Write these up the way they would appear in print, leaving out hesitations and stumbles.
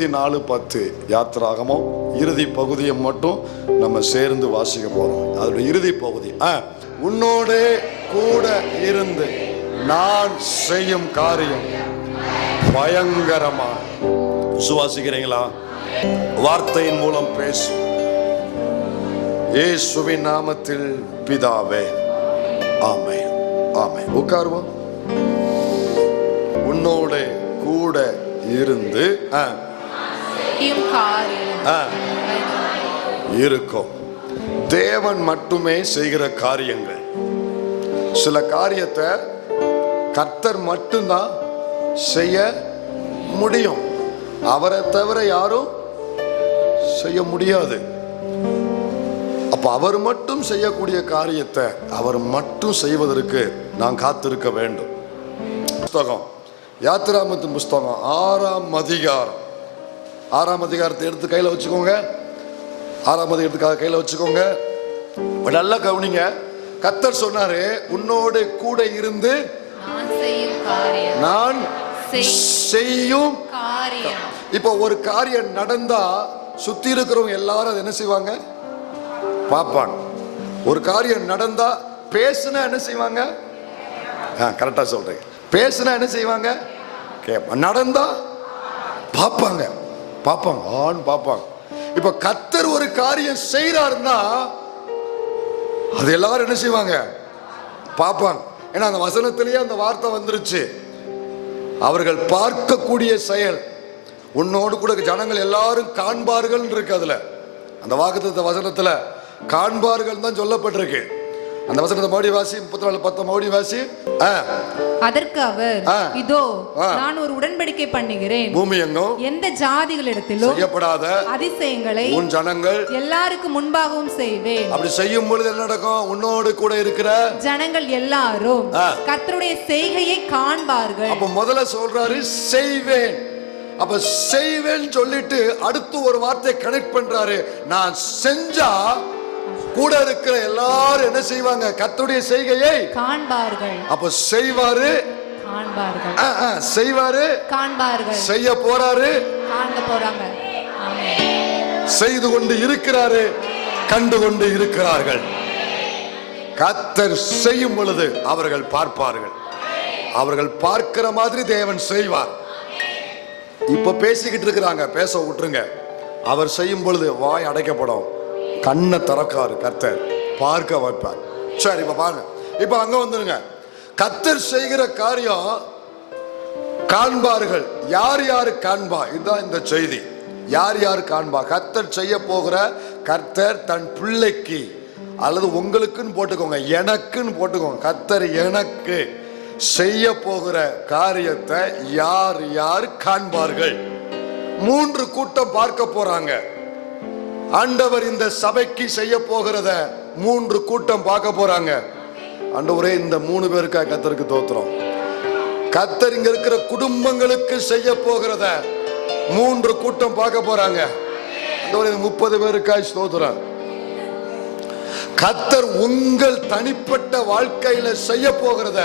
24:10 யாத்திராகமம் இறுதி பகுதியை மட்டும் நம்ம சேர்ந்து வாசிக்க போறோம். அதோட இறுதி பகுதி, உன்னோடே கூட இருந்து நான் செய்யும் காரியம் பயங்கரமா. விசுவாசிக்கிறீங்களா? வார்த்தையின் மூலம் பேசு. இயேசுவின் நாமத்தில் பிதாவே, ஆமென் ஆமென். உட்காருவோம். உன்னோட கூட இருந்து இருக்கும். தேவன் மட்டுமே செய்கிற காரியங்கள். சில காரியத்தை கர்த்தர் மட்டும்தான் செய்ய முடியும். அவரை தவிர யாரும் செய்ய முடியாது. அப்ப அவர் மட்டும் செய்யக்கூடிய காரியத்தை அவர் மட்டும் செய்வதற்கு நான் காத்திருக்க வேண்டும். புஸ்தகம் யாத்திராகமத்தின் புஸ்தகம் 6ஆம் அதிகாரம். 6ஆம் அதிகாரத்தை எடுத்து கையில வச்சுக்கோங்க. 6ஆம் அதிகாரத்துக்காக கையில வச்சுக்கோங்க. நல்லா கவனிங்க. கர்த்தர் சொன்னாரு, உன்னோடு கூட இருந்து நான் செய்யும் காரியம். இப்ப ஒரு காரியம் நடந்தா சுத்தி இருக்கிறவங்க எல்லாரும் அதை என்ன செய்வாங்க? பாப்பாங்க. ஒரு காரியம் நடந்தா பேசுனா என்ன செய்வாங்க? கரெக்டா சொல்றீங்க. பேசுனா என்ன செய்வாங்க? நடந்தா பாப்பாங்க. பாப்பாங்க. இப்ப கர்த்தர் ஒரு காரியம் செய்யறாருன்னா அது எல்லாரும் என்ன செய்வாங்க? பாப்பாங்க. ஏன்னா அந்த வசனத்திலேயே அந்த வார்த்தை வந்துருச்சு. அவர்கள் பார்க்கக்கூடிய செயல். உன்னோடு கூட ஜனங்கள் எல்லாரும் காண்பார்கள் இருக்கு. அதுல அந்த வாக்குத்தத்த வசனத்துல காண்பார்கள் தான் சொல்லப்பட்டிருக்கு. அந்த வசனத்தை மறுபடி வாசி. 34:10 மறுபடி வாசி. அதற்கு அவர், இதோ நான் ஒரு உடன்படிக்கை பண்ணுகிறேன். பூமி எங்கும் எந்த ஜாதிகளிடத்திலும் செய்யப்படாத அதிசயங்களை உன் ஜனங்கள் எல்லாருக்கும் முன்பாகவும் செய்வேன். அப்படி செய்யும் பொழுது என்ன நடக்கும்? உன்னோடு கூட இருக்கிற ஜனங்கள் எல்லாரும் கர்த்தருடைய செய்கையை காண்பார்கள். அப்ப முதல்ல சொல்றாரு செய்வேன். அப்ப செய்வேன் சொல்லிட்டு அடுத்து ஒரு வார்த்தை கனெக்ட் பண்றாரு. நான் செஞ்சா கூட இருக்கிற எல்லாரும் என்ன செய்வாங்க? கர்த்தருடைய செய்கையை காண்பார்கள். அப்ப செய்வாரு, காண்பார்கள். செய்வாரு, காண்பார்கள். செய்ய போறாரு, காண்க போறாங்க. ஆமென். செய்து கொண்டு இருக்கிறாரு, கண்டு கொண்டு இருக்கிறார்கள். கர்த்தர் செய்யும் பொழுது அவர்கள் பார்ப்பார்கள். அவர்கள் பார்க்கிற மாதிரி தேவன் செய்வார். இப்ப பேசிக்கிட்டு இருக்கிறாங்க, பேச விட்டுருங்க. அவர் செய்யும் பொழுது வாய் அடைக்கப்படும், கண்ணை திறக்காரு கர்த்தர், பார்க்க வைப்பார். சரி, இப்ப பாருங்க. இப்ப அங்க வந்துருங்க. கர்த்தர் செய்கிற காரியம் காண்பார்கள். யார் யாரு காண்பா? இதுதான் இந்த செய்தி. யார் யார் காண்பா? கர்த்தர் செய்ய போகிற, கர்த்தர் தன் பிள்ளைக்கு அல்லது உங்களுக்குன்னு போட்டுக்கோங்க, எனக்குன்னு போட்டுக்கோங்க. கர்த்தர் எனக்கு செய்ய போகிற காரியத்தை யார் யார் காண்பார்கள்? 3 கூட்டம் பார்க்க போறாங்க. ஆண்டவர் இந்த சபைக்கு செய்ய போகிறத 3 கூட்டம் பார்க்க போறாங்க. ஆண்டவரே, இந்த 3 பேருக்காக கர்த்தருக்கு தோத்திரம். கர்த்தர் இங்க இருக்கிற குடும்பங்களுக்கு செய்ய போகிறத 3 கூட்டம் பார்க்க போறாங்க. ஆண்டவரே, 30 பேருக்காக ஸ்தோத்திரம். கர்த்தர் உங்கள் தனிப்பட்ட வாழ்க்கையில செய்ய போகிறத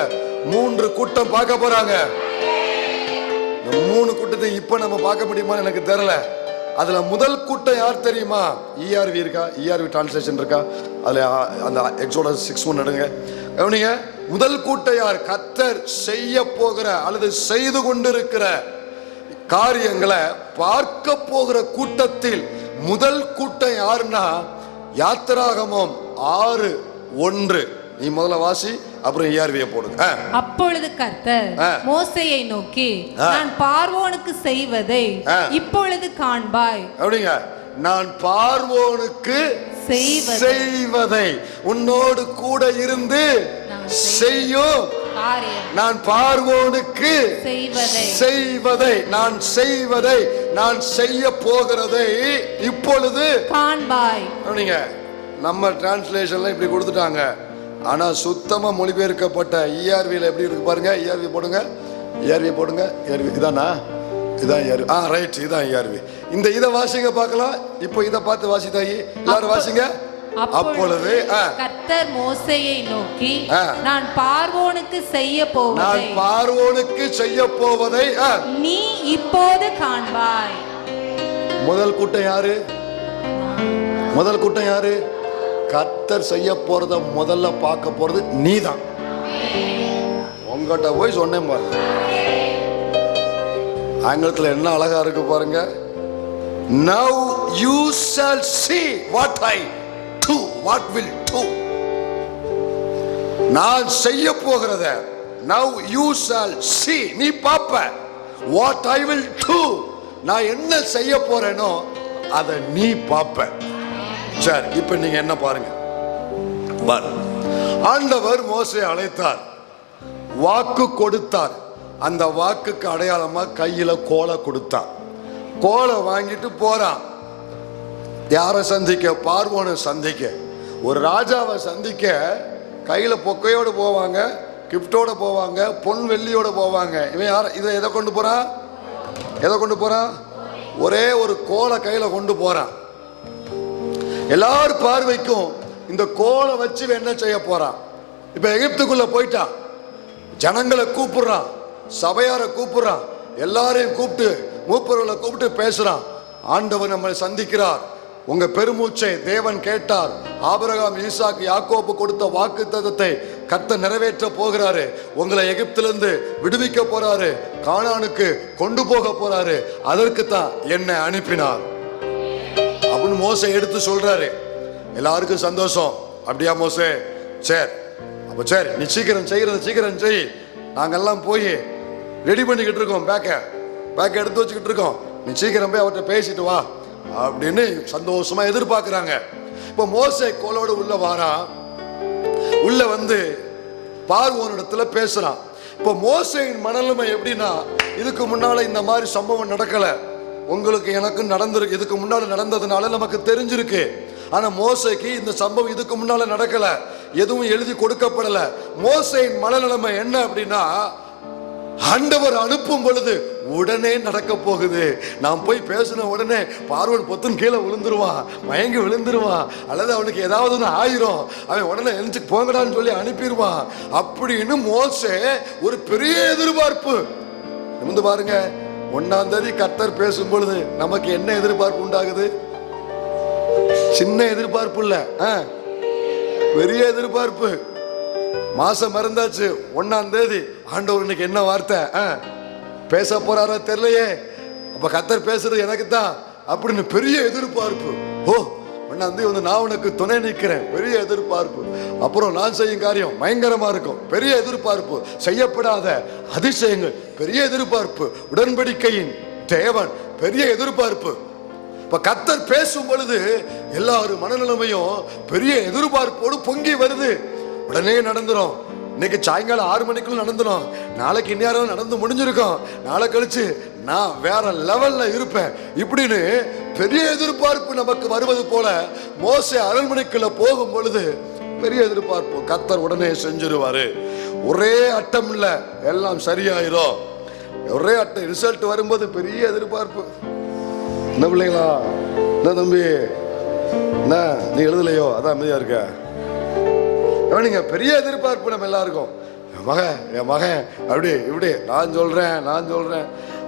3 கூட்டம் பார்க்க போறாங்க. இந்த 3 கூட்டத்தை இப்ப நம்ம பார்க்க முடியுமான்னு எனக்கு தெரியல. அதுல முதல் கூட்டம் யார் தெரியுமா? ERV இருக்கா? ERV டிரான்ஸ்லேஷன் இருக்கா? அதுல அந்த எக்ஸோடஸ் 6:1 எடுங்க, கவனிங்க. முதல் கூட்டம் யார்? கர்த்தர் செய்ய போகிற அல்லது செய்து கொண்டிருக்கிற காரியங்களை பார்க்க போகிற கூட்டத்தில் முதல் கூட்டம் யாருன்னா யாத்திராகமம் 6:1. நீ முதல்ல வாசி, அப்புறம் ERV போடுங்க. அப்பொழுது கர்த்தர் மோசேயை நோக்கி, நான் பார்வோனுக்கு செய்வதை இப்பொழுது காண்பாய். அப்படிங்க. நான் பார்வோனுக்கு செய்வதை உன்னோடு கூட இருந்து செய்யும். நான் பார்வோனுக்கு செய்வதை நான் செய்ய போகிறதை இப்பொழுது காண்பாய். அப்படிங்க. நம்ம டிரான்ஸ்லேஷன்ல இப்படி கொடுத்துட்டாங்க. ஆனா சுத்தமா மொழிபெயர்க்கப்பட்ட ERVல எப்படி இருக்கு பாருங்க. ERV போடுங்க. இதானா? இதான் ERV. ரைட், இதான் ERV. இந்த இதை வாசிங்க பார்க்கலாம். இப்போ இதை பார்த்து வாசித்தாயி எல்லாரும் வாசிங்க. அப்பொழுது கர்த்தர் மோசேயை நோக்கி, நான் பார்வோனுக்கு செய்ய போவதை நீ இப்போது காண்பாய். முதல் கூட்டம் யாரு? முதல் கூட்டம் யாரு? கர்த்தர் செய்ய போறத முதல்ல பார்க்க போறது நீதான். உங்ககிட்ட போய் சொன்னேன் பாருங்க. ஆங்கிலத்தில் என்ன அழகா இருக்கு பாருங்க. Now you shall see what I do. What will do? நான் செய்ய போகிறத now you shall see. நீ பாப்ப. What I will do. நான் என்ன செய்ய போறேனோ அதை நீ பாப்ப. சரி, இப்ப நீங்க என்ன பாருங்க. ஆண்டவர் மோசேயை அழைத்தார், வாக்கு கொடுத்தார். அந்த வாக்குக்கு அடையாளமா கையில கோலை கொடுத்தார். கோலை வாங்கிட்டு போறான். யாரை சந்திக்க? பார்வோனை சந்திக்க. ஒரு ராஜாவை சந்திக்க கையில பொக்கையோடு போவாங்க, கிஃப்டோட போவாங்க, பொன் வெள்ளியோட போவாங்க. இவன் யார இதை எதை கொண்டு போறான்? எதை கொண்டு போறான்? ஒரே ஒரு கோலை கையில கொண்டு போறான். எல்லாரும் பார்வைக்கும் இந்த கோலை வச்சு என்ன செய்ய போறான்? இப்ப எகிப்துக்குள்ள போயிட்டான். ஜனங்களை கூப்பிடுறான், சபையாரை கூப்பிடுறான், எல்லாரையும் கூப்பிட்டு மூப்பர்களை கூப்பிட்டு பேசுறான். ஆண்டவர் நம்மளை சந்திக்கிறார். உங்க பெருமூச்சை தேவன் கேட்டார். ஆபிரகாம், ஈசாக்கு, யாக்கோபு கொடுத்த வாக்குத்தத்தத்தை கர்த்தர் நிறைவேற்ற போகிறாரு. உங்களை எகிப்திலிருந்து விடுவிக்க போறாரு, கானானுக்கு கொண்டு போக போறாரு. அதற்கு தான் என்னை அனுப்பினார் அப்படின்னு மோசே எடுத்து சொல்றாரு. எல்லாருக்கும் சந்தோஷம். அப்படியா மோசே? சரி, அப்ப சரி, நீ சீக்கிரம் செய்யறத சீக்கிரம் செய். நாங்கெல்லாம் போய் ரெடி பண்ணிக்கிட்டு இருக்கோம், பேக்கை எடுத்து வச்சுக்கிட்டு இருக்கோம். நீ சீக்கிரம் போய் அவர்கிட்ட பேசிட்டு வா அப்படின்னு சந்தோஷமா எதிர்பார்க்கிறாங்க. இப்ப மோசே கோலோடு உள்ள வாரான். உள்ள வந்து பார்வோனிடத்துல பேசுறான். இப்ப மோசேயின் மனநிலைமை எப்படின்னா, இதுக்கு முன்னால இந்த மாதிரி சம்பவம் நடக்கல. உங்களுக்கு எனக்கு நடந்திருக்கு. இதுக்கு முன்னால நடந்ததுனால நமக்கு தெரிஞ்சிருக்கு. ஆனா மோசேக்கு இந்த சம்பவம் இதுக்கு முன்னால நடக்கல, எதுவும் எழுதி கொடுக்கப்படல. மோசேயின் மனநிலைமை என்ன அப்படின்னா, ஆண்டவர் அனுப்பும் பொழுது உடனே நடக்க போகுது. நான் போய் பேசின உடனே பார்வன் பொத்துன்னு கீழே விழுந்துருவான், மயங்கி விழுந்துருவான், அல்லது அவனுக்கு ஏதாவது ஒன்று ஆயிரும், அவன் உடனே எழுந்து போங்கடான்னு சொல்லி அனுப்பிடுவான் அப்படின்னு மோசே ஒரு பெரிய எதிர்பார்ப்பு. வந்து பாருங்க, 1ஆம் தேதி கர்த்தர் பேசும் பொழுது நமக்கு என்ன எதிர்பார்ப்பு உண்டாகுது? சின்ன எதிர்பார்ப்பு இல்ல, பெரிய எதிர்பார்ப்பு. மாசம் மறந்தாச்சு, 1ஆம் தேதி ஆண்டவர் இன்னைக்கு என்ன வார்த்தை பேச போறாரோ தெரியலையே, அப்ப கர்த்தர் பேசுறது எனக்கு தான் அப்படின்னு பெரிய எதிர்பார்ப்பு. ஓ, 1ஆம் தேதி வந்து நான் உனக்கு துணை நிற்கிறேன், பெரிய எதிர்பார்ப்பு. அப்புறம் நான் செய்யும் காரியம் பயங்கரமா இருக்கும், பெரிய எதிர்பார்ப்பு. செய்யப்படாத அதிசயங்கள், பெரிய எதிர்பார்ப்பு. உடன்படிக்கையின் தேவன், பெரிய எதிர்பார்ப்பு. இப்ப கர்த்தர் பேசும் பொழுது எல்லாரும் மனநிலைமையும் பெரிய எதிர்பார்ப்போடு பொங்கி வருது. உடனே நடந்துரும். இன்னைக்கு சாயங்காலம் 6 மணிக்குள்ள நடந்துடும், நாளைக்கு இந்நேரம் நடந்து முடிஞ்சிருக்கும், நாளை கழிச்சு நான் வேற லெவல்ல இருப்பேன் இப்படின்னு பெரிய எதிர்பார்ப்பு நமக்கு வருவது போல மோசே அரண்மனைக்குள்ள போகும் பொழுது பெரிய எதிர்பார்ப்பு. கர்த்தர் உடனே செஞ்சிருவாரு. ஒரே அட்டம் இல்ல, எல்லாம் சரியாயிரும். ஒரே அட்டம் ரிசல்ட் வரும்போது பெரிய எதிர்பார்ப்பு. என்ன பிள்ளைங்களா, என்ன தம்பி, என்ன நீ எழுதலையோ அதான் அமைதியா இருக்க? நீங்க பெரிய எதிர்பார்ப்பு நம்ம எல்லாருக்கும். என் மகன் அப்படி இப்படி நான் சொல்றேன்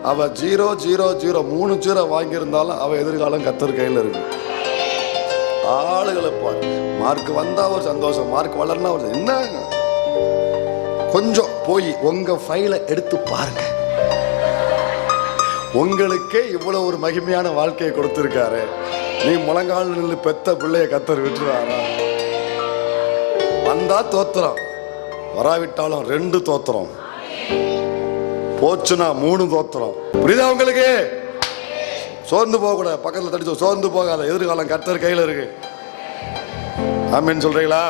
அவ 0 0 0 3 0 வாங்கியிருந்தாலும் அவ எதிர்காலம் கர்த்தர் கையில் இருக்கு. ஆளுகளை பாரு, மார்க் வந்தா ஒரு சந்தோஷம், மார்க் வளர்னா ஒரு என்ன. கொஞ்சம் போய் உங்க ஃபைலை எடுத்து பாருங்க. உங்களுக்கே இவ்வளவு ஒரு மகிமையான வாழ்க்கையை கொடுத்திருக்காரு. நீ முழங்கால் நின்று பெத்த பிள்ளைய கர்த்தர் விட்டுருவாரா? வந்தா தோத்திரம், வராவிட்டாலும் 2 தோத்திரம், போச்சுன்னா 3 தோத்திரம். புரியுதா உங்களுக்கு? சோர்ந்து போக கூட, பக்கத்துல தடிச்சு சோர்ந்து போகாத, எதிர்காலம் கர்த்தர் கையில இருக்கு. ஆமென் சொல்றீங்களா?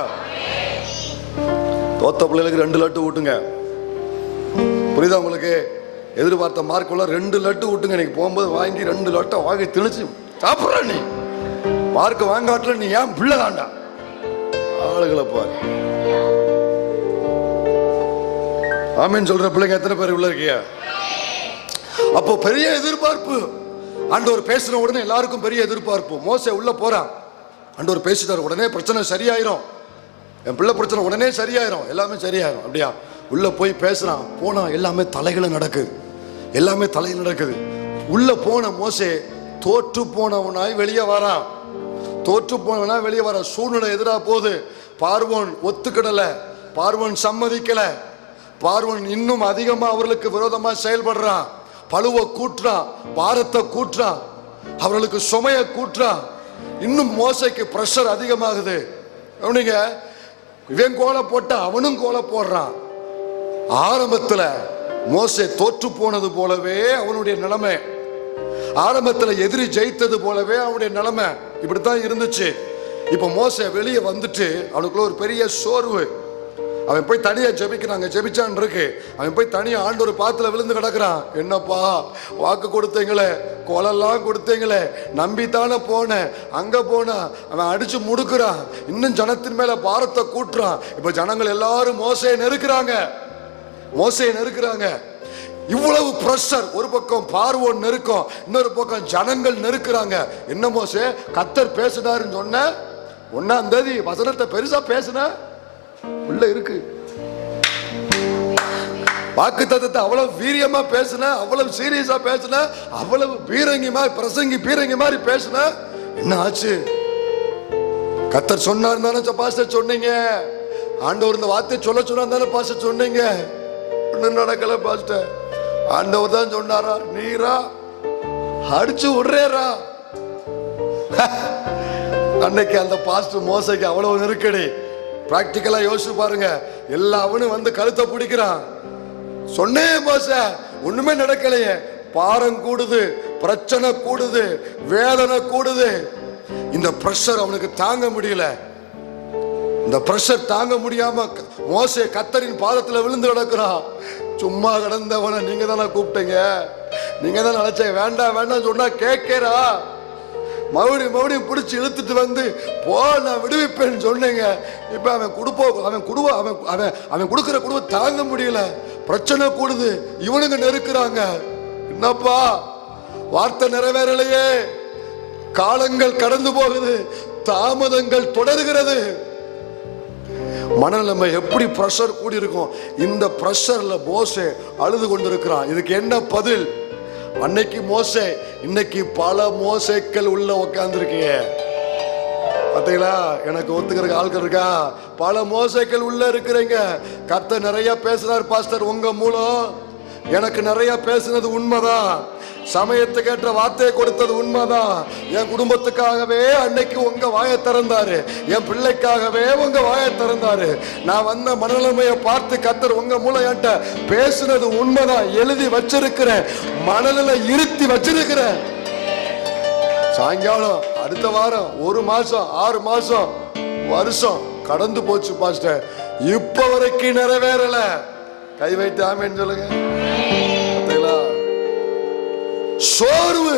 தோத்த பிள்ளைகளுக்கு 2 லட்டு ஊட்டுங்க. புரியுதா உங்களுக்கு? எதிர்பார்த்த மார்க் உள்ள 2 லட்டு ஊட்டுங்க. நீங்க போகும்போது வாங்கி 2 லட்டை வாங்கி திணிச்சு சாப்பிட்ற. நீ மார்க் வாங்காட்டுல நீ ஏன் பிள்ளை தாண்டா? ஆளுகளை பாரு. ஆமென் சொல்ற பிள்ளைங்க எத்தனை பேர் உள்ள இருக்கியா? அப்போ பெரிய எதிர்பார்ப்பு. ஆண்டவர் பேசின உடனே எல்லாருக்கும் பெரிய எதிர்பார்ப்பு. மோசே உள்ள போறான், ஆண்டவர் பேசிட்டார், உடனே பிரச்சனை சரியாயிரும், என் பிள்ளை பிரச்சனை உடனே சரியாயிரும், எல்லாமே சரியாயிரும். அப்படியா? உள்ள போய் பேசுறான். போனா எல்லாமே தலைகளை நடக்குது, எல்லாமே தலையில் நடக்குது. உள்ள போன மோசே தோற்று போனவனாய் வெளியே வரான். தோற்று போனவனாய் வெளியே வர சூழ்நிலை எதிராக போகுது. பார்வோன் ஒத்துக்கிடல, பார்வோன் சம்மதிக்கல, பார்வோன் இன்னும் அதிகமா அவர்களுக்கு விரோதமா செயல்படுறான். பழுவை கூட்டுறான், பாரத்தை கூட்டுறான், அவர்களுக்கு சுமைய கூட்டுறான். இன்னும் மோசைக்கு பிரஷர் அதிகமாகுது. அவனுங்க இவன் கோலை போட்ட அவனும் கோலை போடுறான். ஆரம்பத்துல மோசே தோற்று போனது போலவே அவனுடைய நிலைமை, ஆரம்பத்துல எதிரி ஜெயித்தது போலவே அவனுடைய நிலைமை இப்படித்தான் இருந்துச்சு. இப்ப மோசே வெளியே வந்துட்டு அவனுக்குள்ள ஒரு பெரிய சோர்வு. அவன் போய் தனியா ஜெபிக்கிறாங்க, ஜெபிச்சான் இருக்கு. அவன் போய் தனியா ஆண்டவர் பாத்துல விழுந்து கிடக்குறான். என்னப்பா வாக்கு கொடுத்தீங்களே, கொலெல்லாம் கொடுத்தீங்களே, நம்பித்தானே போனேன், அங்க போனா அவன் அடிச்சு முடுக்குறான், இன்னும் ஜனத்தின் மேல பாரத்தை கூட்டுறான். இப்ப ஜனங்கள் எல்லாரும் மோசையை நெருக்கிறாங்க, மோசையை நெருக்கிறாங்க. இவ்வளவு பிரஷர், ஒரு பக்கம் பார்வோன் நெருக்கம், இன்னொரு பக்கம் ஜனங்கள் நெருக்கிறாங்க. என்ன மோசே கர்த்தர் பேசினாருன்னு சொன்ன 1ஆம் தேதி வசனத்தை பெருசா பேசின உள்ள இருக்கு. வாக்கு தத்தத்தை அவ்வளவு வீரியமா பேசின, அவ்வளவு சீரியஸா பேசின, அவ்வளவு பீரங்கி மாதிரி பிரசங்கி பீரங்கி மாதிரி பேசின. என்ன ஆச்சு? கர்த்தர் சொன்னார் தானே பாஸ்டர் சொன்னீங்க, ஆண்டவர் இந்த வார்த்தை சொல்ல சொன்னார் தானே பாஸ்டர் சொன்னீங்க. ஒன்னும் நடக்கல பாஸ்டர். ஆண்டவர் தான் சொன்னாரா? நீரா அடிச்சு விடுறேரா? அன்னைக்கு அந்த பாஸ்டர் மோசைக்கு அவ்வளவு நெருக்கடி. பிராக்டிக்கலா யோசிச்சு பாருங்க. எல்லாவனும் வந்து கழுத்தை பிடிக்கிறான். சொன்னேன் மோசே, ஒண்ணுமே நடக்கலையே. பாரம் கூடுது, பிரச்சனை கூடுது, வேதனை கூடுது. இந்த பிரஷர் அவனுக்கு தாங்க முடியல. இந்த பிரஷர் தாங்க முடியாம மோசே கர்த்தரின் பாதத்துல விழுந்து கிடக்குறான். சும்மா கிடந்தவன நீங்க தானே கூப்பிட்டீங்க, நீங்க தான் நினைச்ச, வேண்டாம் வேண்டாம் சொன்னா கேட்கிறா? மறுபடியும் பிடிச்சி இழுத்துட்டு வந்து போ, நான் விடுவிப்பேன்னு சொன்னீங்க. இப்ப அவன் கொடுக்கிற குடும்பம் தாங்க முடியல, பிரச்சனை கூடுது, இவனுங்க நெருக்கிறாங்க. என்னப்பா வார்த்தை நிறைவேறலையே, காலங்கள் கடந்து போகுது, தாமதங்கள் தொடர்கிறது. மனநிலைமை எப்படி பிரஷர் கூடி இருக்கும். இந்த பிரஷர்ல மோசே அழுது கொண்டிருக்கிறான். இதுக்கு என்ன பதில்? அன்னைக்கு மோசே, இன்னைக்கு பல மோசேக்கள் உள்ள உட்கார்ந்துருக்கீங்க. பாத்தீங்களா? எனக்கு ஒத்துக்கிறதுக்கு ஆட்கள் இருக்கா? பல மோசேக்கள் உள்ள இருக்கிறீங்க. கர்த்தர் நிறைய பேசுறார் பாஸ்டர் உங்க மூலம். எனக்கு நிறைய பேசுனது உண்மைதான், சமயத்துக்கு ஏற்ற வார்த்தையை கொடுத்தது உண்மைதான். என் குடும்பத்துக்காகவே அன்னைக்கு உங்க வாயை திறந்தாரு, என் பிள்ளைக்காகவே உங்க வாயை திறந்தாரு. நான் வந்த மனநிலைமையை பார்த்து கர்த்தர் உங்க மூலம் என்கிட்ட பேசுனது உண்மைதான். எழுதி வச்சிருக்கிறேன், மனநிலை இருத்தி வச்சிருக்கிறேன். சாயங்காலம் அடுத்த வாரம் 1 மாசம் 6 மாசம் வருஷம் கடந்து போச்சு பாஸ்டர், இப்ப வரைக்கும் நிறைவேறல. கை வைத்து ஆமேன்னு சொல்லுங்க. சோர்வு,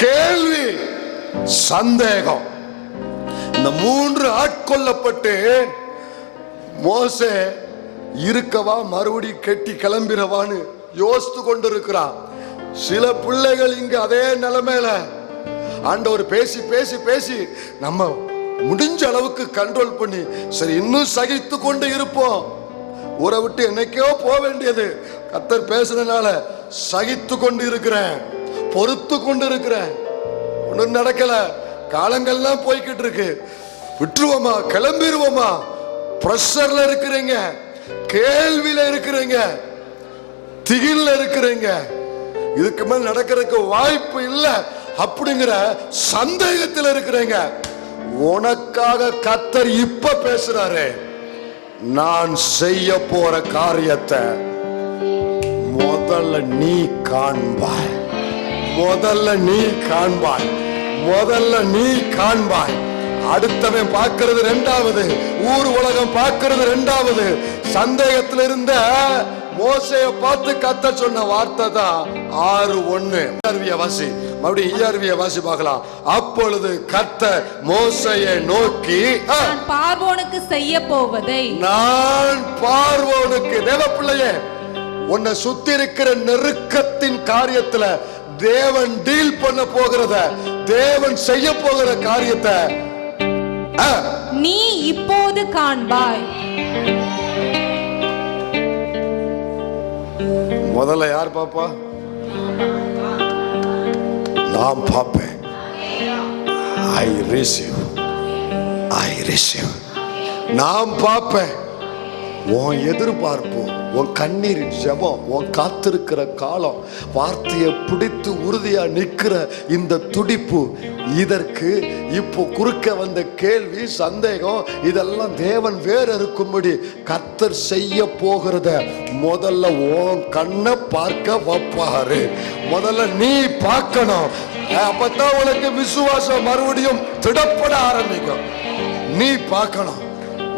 கேள்வி, சந்தேகம், இந்த 3 ஆட்கொள்ளப்பட்டு மோசே இருக்கவா மறுபடி கெட்டி கிளம்பிரவான்னு யோசித்து கொண்டிருக்கிறான். சில பிள்ளைகள் இங்க அதே நிலைமையில ஆண்டவர் பேசி பேசி பேசி நம்ம முடிஞ்ச அளவுக்கு கண்ட்ரோல் பண்ணி சரி இன்னும் சகித்து கொண்டு இருப்போம். ஊரை விட்டு என்னைக்கோ போக வேண்டியது, கர்த்தர் பேசுறதுனால சகித்து கொண்டு இருக்கிறேன், பொறுத்து கொண்டு இருக்கிறேன். ஒன்னும் நடக்கல, காலங்கள்லாம் போய்கிட்டு இருக்கு. விட்டுருவோமா, கிளம்பிடுவோமா? பிரஷர்ல இருக்கிறீங்க, கேள்வியில இருக்கிறீங்க, திகில்ல இருக்கிறீங்க, இதுக்கு மேல் நடக்கிறதுக்கு வாய்ப்பு இல்லை அப்படிங்கிற சந்தேகத்தில் இருக்கிறீங்க. உனக்காக கர்த்தர் இப்ப பேசுறாரு. நான் செய்ய போற காரியத்தை முதல்ல நீ காண்பாய், முதல்ல நீ காண்பாய், முதல்ல நீ காண்பாய். அடுத்தவன் பார்க்கிறது 2வது, ஊர் உலகம் பார்க்கிறது 2வது. சந்தேகத்தில் இருந்த மோசையை பார்த்து கர்த்தர் சொன்ன வார்த்தை தான் 6:1 வாசி. மறுபடியும் வாசி பார்க்கலாம். அப்பொழுது கர்த்தர் மோசையை நோக்கி, நான் பார்வோனுக்கு செய்ய போவதை, நான் பார்வோனுக்கு, தேவ பிள்ளையே, உன்னை சுத்தி இருக்கிற நெருக்கத்தின் காரியத்துல தேவன் டீல் பண்ண போகிறத, தேவன் செய்ய போகிற காரியத்தை நீ இப்போது காண்பாய். முதல்ல யார் பாப்பா? நான் பார்ப்பேன். I receive. நான் பார்ப்பேன். உன் எதிர்பார்ப்பு, உன் கண்ணீர், ஜெபம், உன் காத்திருக்கிற காலம், வார்த்தையை பிடித்து உறுதியா நிற்கிற இந்த துடிப்பு, இதற்கு இப்போ குறுக்க வந்த கேள்வி, சந்தேகம், இதெல்லாம் தேவன் வேற இருக்கும்படி கர்த்தர் செய்ய போகிறத முதல்ல உன் கண்ணை பார்க்க வைப்பாரு. முதல்ல நீ பார்க்கணும். அப்பதான் உனக்கு விசுவாசம் மறுபடியும் திடப்பட ஆரம்பிக்கும். நீ பார்க்கணும்.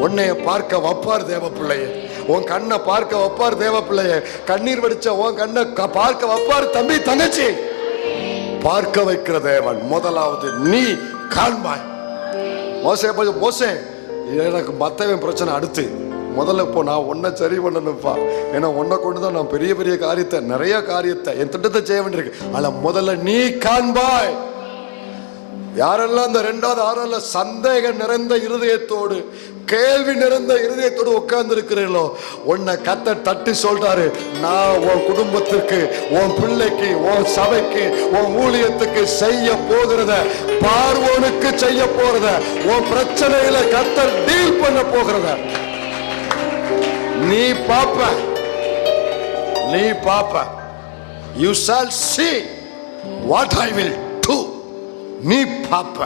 உன்னைய பார்க்க வைப்பார் தேவ பிள்ளையே. உன் கண்ணை பார்க்க வைப்பார் தேவ பிள்ளையே. கண்ணீர் வடிச்ச உன் கண்ணை பார்க்க வைப்பார் தம்பி, தங்கச்சி. பார்க்க வைக்கிற தேவன். முதலாவது நீ காண்பாய். மோசே எனக்கு மத்தவன் பிரச்சனை அடுத்து. முதல்ல இப்போ நான் உன்னை சரி பண்ணணும்ப்பா. ஏன்னா உன்னை கொண்டுதான் நான் பெரிய பெரிய காரியத்தை, நிறைய காரியத்தை, என் திட்டத்தை செய்ய வேண்டியிருக்கு. ஆனா முதல்ல நீ காண்பாய். யாரெல்லாம் இந்த 2வது ஆறால சந்தேகம் நிறைந்த இருதயத்தோடு, கேள்வி நிறைந்த இருதயத்தோடு உட்கார்ந்து இருக்கிறீர்களோ, உன்னை கர்த்தர் தட்டி சொல்றாரு, நான் உன் குடும்பத்திற்கு, உன் பிள்ளைக்கு, உன் சபைக்கு, உன் ஊழியத்துக்கு செய்ய போகிறத, பார்வோனுக்கு செய்ய போறத, உன் பிரச்சனையில கர்த்தர் டீல் பண்ண போகிறத நீ பாப்ப. You shall see what I will do. நீ பாப்ப.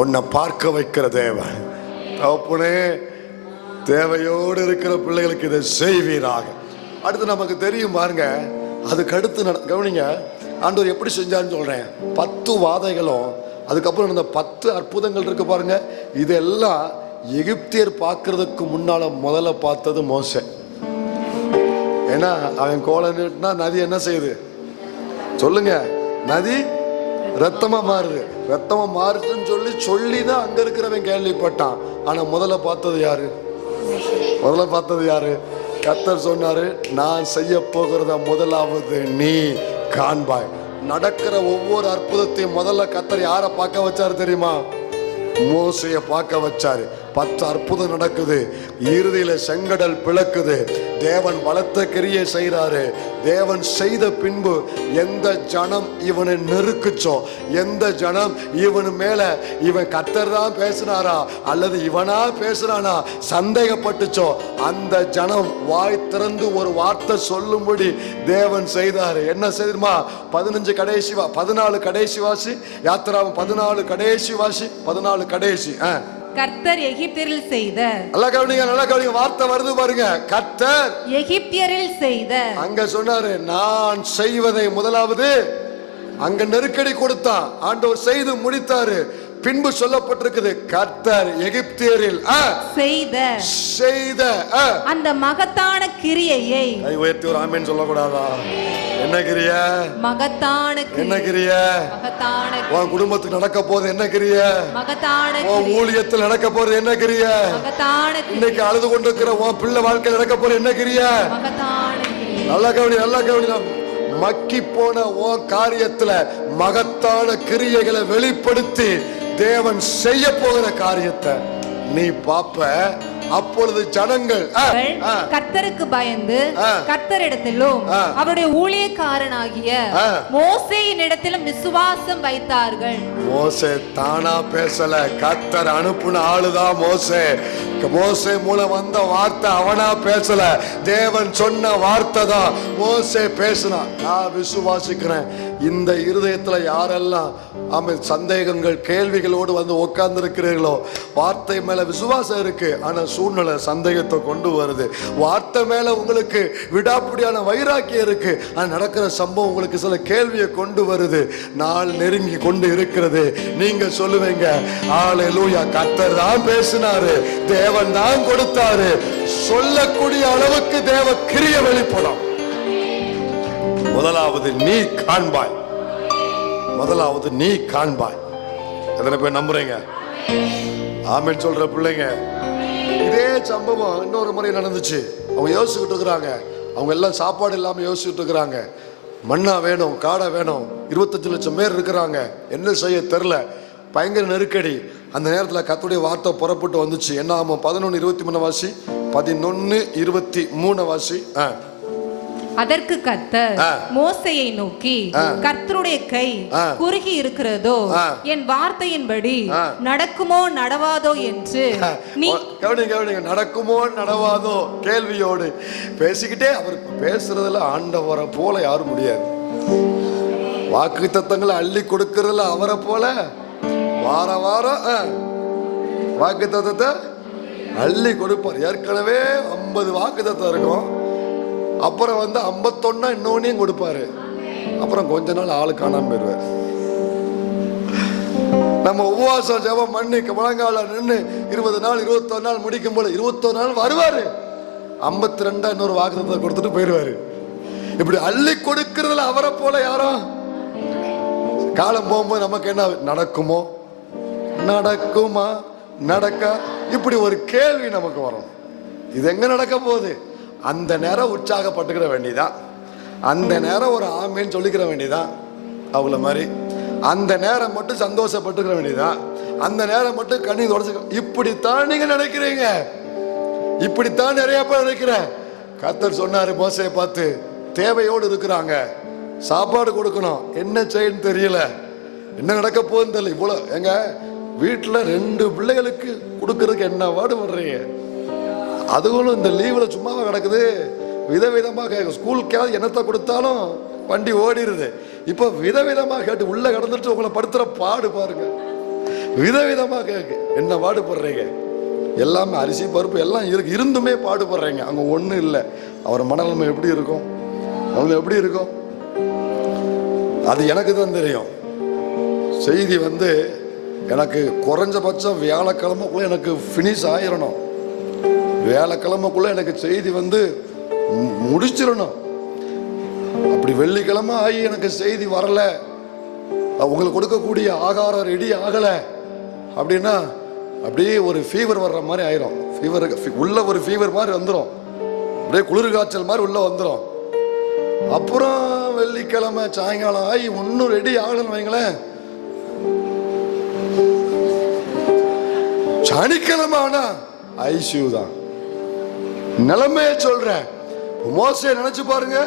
உன்னை பார்க்க வைக்கிற தேவன். தகப்பனே, தேவையோடு இருக்கிற பிள்ளைகளுக்கு இதை செய்வீராக. அடுத்து நமக்கு தெரியும் பாருங்க, அதுக்கு அடுத்து கவனிங்க, ஆண்டவர் எப்படி செஞ்சான்னு சொல்றேன். 10 வாதைகளும் அதுக்கப்புறம் இந்த 10 அற்புதங்கள் இருக்கு பாருங்க. இதெல்லாம் எகிப்தியர் பார்க்கறதுக்கு முன்னால முதல்ல பார்த்தது மோசே. ஏன்னா அவன் கோலை நீட்டினா நதி என்ன செய்யுது சொல்லுங்க? நதி ரத்தமா மாறுது. ரத்தமா மாறுதுன்னு சொல்லிதான் அங்க இருக்கிறவன் கேள்விப்பட்டான். ஆனா முதல்ல பார்த்தது யாரு? கர்த்தர் சொன்னாரு, நான் செய்ய போகிறத முதலாவது நீ காண்பாய். நடக்கிற ஒவ்வொரு அற்புதத்தையும் முதல்ல கர்த்தர் யாரை பார்க்க வச்சாரு தெரியுமா? மோசைய பார்க்க வச்சாரு. 10 அற்புதம் நடக்குது. இறுதியில செங்கடல் பிளக்குது. தேவன் பலத்த கிரியை செய்யறாரு. தேவன் செய்த பின்பு எந்த ஜனம் இவனை நெருக்குச்சோ, எந்த ஜனம் இவனு மேல இவன் கர்த்தர் தான் பேசினாரா அல்லது இவனா பேசுறானா சந்தேகப்பட்டுச்சோ, அந்த ஜனம் வாய் திறந்து ஒரு வார்த்தை சொல்லும்படி தேவன் செய்தாரு. என்ன செய்யுமா? 14 கடைசி வாசி, யாத்திராவும் 14 கடைசி வாசி, 14 கடைசி. கர்த்தர் எகிப்தியரில் செய்த, நல்லா கவனிங்க, வார்த்தை வருது பாருங்க. கர்த்தர் எகிப்தியரில் செய்த, அங்க சொன்னாரு, நான் செய்வதை முதலாவது. அங்க நெருக்கடி கொடுத்தான், ஆண்டவர் செய்து முடித்தாரு. பின்பு சொல்லப்பட்டிருக்குது, கர்த்தர் எகிப்தியரில் செய்த அந்த மகத்தான கிரியையை. கை உயர்த்தி ஒரு ஆமென் சொல்லக்கூடாதா? என்ன கிரிய? மகத்தான. என்ன கிரிய? மகத்தான. உன் குடும்பத்துக்கு நடக்க போறது என்ன கிரிய? மகத்தான. உன் ஊழியத்தில் நடக்க போறது என்ன கிரிய? மகத்தான. இன்னைக்கு அழுது கொண்டிருக்கிற உன் பிள்ளை வாழ்க்கையில் நடக்க போறது என்ன கிரிய? மகத்தான. நல்லா கவனி. மக்கி போன உன் காரியத்துல மகத்தான கிரியைகளை வெளிப்படுத்தி தேவன் செய்ய போகிற காரியத்தை நீ பாப்ப. அப்பொழுது ஜனங்கள் கர்த்தருக்கு பயந்து கர்த்தரிடத்திலும் அவருடைய ஊழியக்காரனாகிய மோசேயின் இடத்திலும் விசுவாசம் வைத்தார்கள். மோசே தானா பேசல, கர்த்தர் அனுப்புன ஆளுதான் மோசே. மோசே மூலம் வந்த வார்த்தை அவனா பேசல, தேவன் சொன்ன வார்த்தை தான் மோசே பேசினான். நான் விசுவாசிக்கிறேன், இந்த இருதயத்துல யாரெல்லாம் சந்தேகங்கள் கேள்விகளோடு வந்து உட்கார்ந்து இருக்கிறீர்களோ, வார்த்தை மேல விசுவாசம் இருக்கு, ஆனா சூழ்நிலை சந்தேகத்தை கொண்டு வருது. வார்த்தை மேல உங்களுக்கு விடாப்பிடியான வைராக்கியம் இருக்கு, ஆனா நடக்கிற சம்பவம் உங்களுக்கு சில கேள்வியை கொண்டு வருது. நாள் நெருங்கி கொண்டு இருக்கிறது. நீங்க சொல்லுவீங்க, ஹல்லேலூயா, கர்த்தர் தான் பேசினாரு, தேவன் தான் கொடுத்தாரு. சொல்லக்கூடிய அளவுக்கு தேவ கிரியை வெளிப்படும். முதலாவது நீ காண்பாய். எத்தனை பேர் நம்புறீங்க? ஆமென் சொல்ற பிள்ளைங்க. இதே சம்பவம் இன்னொரு முறை நடந்துச்சு. அவங்க யோசிச்சுட்டு இருக்கிறாங்க, அவங்க எல்லாம் சாப்பாடு இல்லாம யோசிச்சுட்டு இருக்கிறாங்க. மண்ணா வேணும், காடை வேணும். 25 லட்சம் பேர் இருக்கிறாங்க, என்ன செய்ய தெரியல, பயங்கர நெருக்கடி. அந்த நேரத்தில் கர்த்தருடைய வார்த்தை புறப்பட்டு வந்துச்சு. என்ன ஆகும்? 11:23 வாசி, 11:23 வாசி. அதற்கு கர்த்தர் மோசேயை நோக்கி, கர்த்தருடைய கை குறுகி இருக்கிறதோ, என் வார்த்தையின்படி நடக்குமோ நடவாதோ என்று நீ கவனிங்க. நடக்குமோ நடவாதோ கேள்வியோடு பேசிக்கிட்டே அவர் பேசுறதுல ஆண்டவரை போல யாரும் முடியாது. வாக்கு தத்தங்களை அள்ளி கொடுக்கறதுல அவரை போல வார வாரம் வாக்கு தத்தத்தை அள்ளி கொடுப்பார். ஏற்கனவே 50 வாக்கு தத்தம் இருக்கும், அப்புறம் 51 இன்னொன்னையும் கொடுப்பாரு. அப்புறம் கொஞ்ச நாள் ஆளு காணாம போயிடுவார். நம்ம உபவாசம் ஜெபம் பண்ணி முழங்கால நின்று 20 நாள் 21 நாள் முடிக்கும் போல 21 நாள் வருவாரு, 52 இன்னொரு வாக்கு தத்தத்தை கொடுத்துட்டு போயிடுவாரு. இப்படி அள்ளி கொடுக்கறதுல அவரை போல யாரும். காலம் போகும்போது நமக்கு என்ன நடக்குமோ நடக்குமா நடக்க இப்படி ஒரு கேள்வி நமக்கு வரும். இது எங்க நடக்க போகுது? அந்த நேரம் உற்சாகப்பட்டுக்கிற வேண்டியதான், அந்த நேரம் ஒரு ஆமேன்னு சொல்லிக்கிற வேண்டியதான். அவங்கள மாதிரி அந்த நேரம் மட்டும் சந்தோஷப்பட்டுக்கிற வேண்டியதான், அந்த நேரம் மட்டும் கண்ணீர் தொடச்சு. இப்படித்தான் நீங்க நினைக்கிறீங்க, இப்படித்தான் நிறைய பேர் நினைக்கிற. கர்த்தர் சொன்னாரு மோசேயை பார்த்து, தேவையோடு இருக்கிறாங்க, சாப்பாடு கொடுக்கணும், என்ன செய்யணும் தெரியல, என்ன நடக்க போகுதுன்னு தெரியல. இவ்வளோ எங்க வீட்டில் 2 பிள்ளைகளுக்கு கொடுக்கறதுக்கு என்ன வாடு பண்றீங்க? அதுகளும் இந்த லீவில் சும்மாவா கிடக்குது, விதவிதமாக கேட்க. ஸ்கூலுக்காவது என்னத்தை கொடுத்தாலும் வண்டி ஓடிடுது. இப்போ விதவிதமாக கேட்டு உள்ள கடந்துட்டு உங்களை படுத்துற பாடு பாருங்க. விதவிதமாக கேட்கு என்ன பாடுபடுறீங்க? எல்லாமே அரிசி பருப்பு எல்லாம் இருக்கு, இருந்துமே பாடுபடுறீங்க. அங்கே ஒன்றும் இல்லை. அவர் மனநிலைமை எப்படி இருக்கும், அவங்க எப்படி இருக்கும் அது எனக்கு தான் தெரியும். செய்தி எனக்கு குறைஞ்சபட்சம் வியாழக்கிழமைக்குள்ள எனக்கு ஃபினிஷ் ஆயிடணும். வியாழக்கிழமைக்குள்ள எனக்கு செய்தி முடிச்சிடணும். அப்படி வெள்ளிக்கிழமை ஆகி எனக்கு செய்தி வரல, உங்களுக்கு கொடுக்கக்கூடிய ஆகாரம் ரெடி ஆகல அப்படின்னா அப்படியே ஒரு ஃபீவர் வர்ற மாதிரி ஆயிரும். ஃபீவர் உள்ள ஒரு ஃபீவர் மாதிரி வந்துடும், அப்படியே குளிர் காய்ச்சல் மாதிரி உள்ள வந்துடும். அப்புறம் வெள்ளிக்கிழமை சாயங்காலம் ஆகி ஒன்னும் ரெடி ஆகலன்னு வைங்களேன், சனிக்கிழமை ஆனா ஐசியூ தான். நிலைமைய சொல்றேன். மோசே நினைச்சு பாருங்க,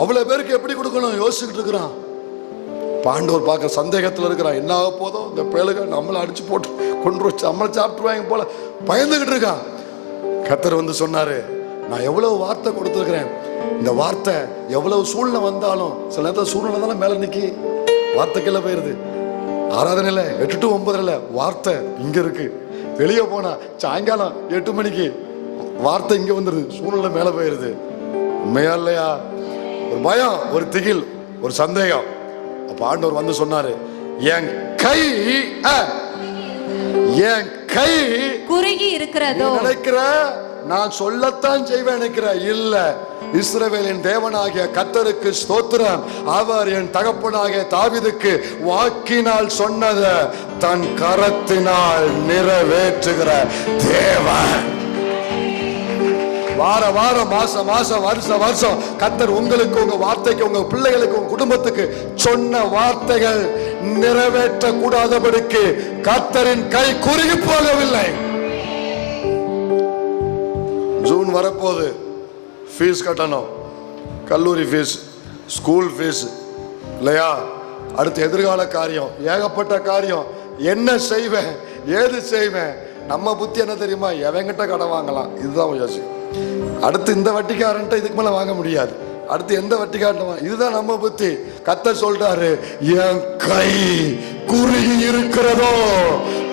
அவ்வளவு பேருக்கு எப்படி கொடுக்கணும் யோசிச்சுட்டு இருக்கிறான். பாண்டவர் பார்க்க சந்தேகத்தில் இருக்கிறான், என்ன ஆக போதும் இந்த பேளுக நம்மளை அடிச்சு போட்டு கொண்டு வச்சு நம்மளை சாப்பிட்டுருவாங்க போல பயந்துகிட்டு இருக்கான். கர்த்தர் சொன்னாரு, நான் எவ்வளவு வார்த்தை கொடுத்துருக்கிறேன், இந்த வார்த்தை எவ்வளவு சூழ்நிலை வந்தாலும், சில நேரத்தில் சூழ்நிலை தானே மேல நிக்கி வார்த்தைக்கெல்லாம் போயிருது. ஆராதனையில 8 to 9 வார்த்தை இங்க இருக்கு, வெளியே போனா சாயங்காலம் 8 மணிக்கு வார்த்தை இங்க வந்துருது, சூழ்நிலை மேல போயிருது. உண்மையா இல்லையா? ஒரு பயம், ஒரு திகில், ஒரு சந்தேகம். அப்ப ஆண்டவர் சொன்னாரு, என் கை குறுகி இருக்கிறதோ நினைக்கிற, நான் சொல்லத்தான் செய்வேன் நினைக்கிற இல்ல. இஸ்ரவேலின் தேவனாகிய கர்த்தருக்கு ஸ்தோத்திரம், அவர் என் தகப்பனாகிய தாவீதுக்கு வாக்கினால் சொன்னதை தன் கரத்தினால் நிறைவேற்றுகிற தேவன். வார வாரம் மாசம் மாசம் வருஷம் வருஷம் கர்த்தர் உங்களுக்கு, உங்க வார்த்தைக்கு, உங்க பிள்ளைகளுக்கு, உங்க குடும்பத்துக்கு சொன்ன வார்த்தைகள் நிறைவேற்ற கூடாதபடிக்கு கர்த்தரின் கை குறுகி போகவில்லை. ஜூன் வரப்போகுது, ஃபீஸ் கட்டணும், கல்லூரி ஃபீஸ், ஸ்கூல் ஃபீஸ் இல்லையா? அடுத்து எதிர்கால காரியம், ஏகப்பட்ட காரியம். என்ன செய்வேன், ஏது செய்வேன்? நம்ம புத்தி என்ன தெரியுமா? எவங்கிட்ட கடன் வாங்கலாம், இதுதான் யோசிக்கும். அடுத்து இந்த வட்டிக்காரன்ட்ட இதுக்கு மேல வாங்க முடியாது, அடுத்து எந்த வட்டிக்காரன், இதுதான் நம்ம புத்தி. கர்த்தர் சொல்றாரு, என் கை குறுகி இருக்கிறதோ,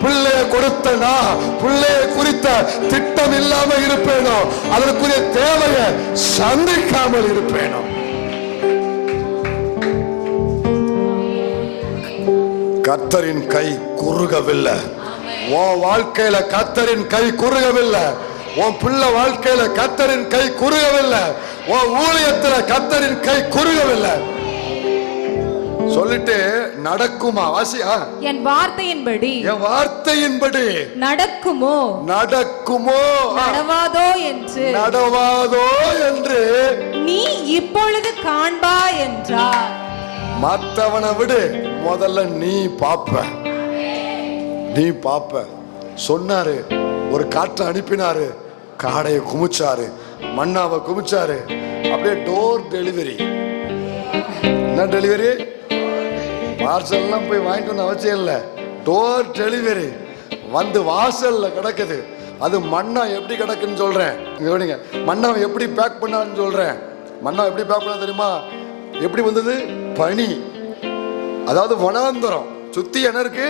பிள்ளைய கொடுத்தனா பிள்ளைய குறித்த திட்டம் இல்லாம இருப்பேனோ, அதற்குரிய தேவையை சந்திக்காமல் இருப்பேனோ. கர்த்தரின் கை குறுகவில்லை. உன் வாழ்க்கையில கர்த்தரின் கை குறுகவில்லை. உன் பிள்ளை வாழ்க்கையில கர்த்தரின் கை குறுகவில்லை. உன் ஊழியத்துல கர்த்தரின் கை குறுகவில்லை. சொல்லிட்டு நடக்குமா? வாசியா, என் வார்த்தையின்படி, என் வார்த்தையின்படி நடக்குமோ நடக்குமோ நடவாதோ என்று நீ இப்பொழுது காண்பா என்றார். மற்றவனை விடு, முதல்ல நீ பாப்ப சொன்னாரு. ஒரு காற்றை அனுப்பினாரு, காடையை குமிச்சாரு, மண்ணாவை குமிச்சாரு, அப்படியே டோர் டெலிவரி. என்ன டெலிவரி? பார்சல்லாம் போய் வாங்கிட்டு வந்த அவசியம் இல்லை, டோர் டெலிவரி வந்து வாசல்ல கிடக்குது. அது மண்ணா எப்படி கிடக்குன்னு சொல்றேன். கவனிங்க, மண்ணாவை எப்படி பேக் பண்ணான்னு சொல்றேன். மண்ணா எப்படி பேக் பண்ணா தெரியுமா? எப்படி வந்தது? பனி. அதாவது வனாந்தரம் சுத்தி என்ன இருக்கு?